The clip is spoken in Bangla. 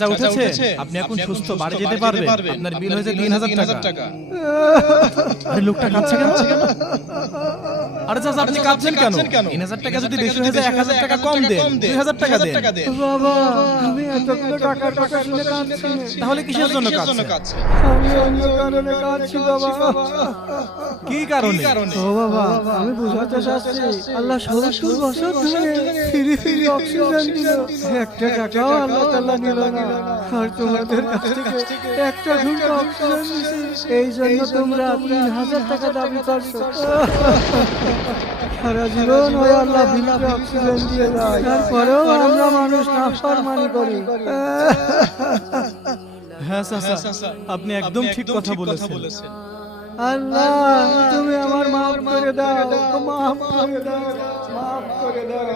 চাচা উঠেছে, আপনি এখন সুস্থ, বাড়ি যেতে পারবেন। আপনার বিল হয়েছে 3000 টাকা। আরে লোকটা কাঁদছে কেন? আরে চাচা আপনি কাঁদছেন কেন? 3000 টাকা যদি বেশি হয়ে যায় 1000 টাকা কম দেন, 2000 টাকা দেন। বাবা আমি এতগুলো টাকার কথা শুনে কাঁদছি না। তাহলে কিসের জন্য কাঁদছেন? আমি অন্য কারণে কাঁদছি বাবা। কি কারণে? ও বাবা আমি বুঝাতে চাচ্ছি, আল্লাহ 70 বছর ধরে ফিরি ফিরি অক্সিজেন দিল, একটা টাকাও আল্লাহ তাআলা নিল না। আর তোমাদের কাছ থেকে একটা ঘন্টা অক্সিজেন নিছি, এই জন্য তোমরা 3000 টাকা দাবি করছো। সারা জীবন ওই আল্লাহ বিনা অক্সিজেন দিয়ে যায়, তারপরেও আমরা মানুষ নাফরমানি করি। হ্যাঁ চাচা, আপনি একদম ঠিক কথা বলেছেন। আল্লাহ তুমি আমার মাফ করে দাও, মাফ করে দাও, মাফ করে দাও।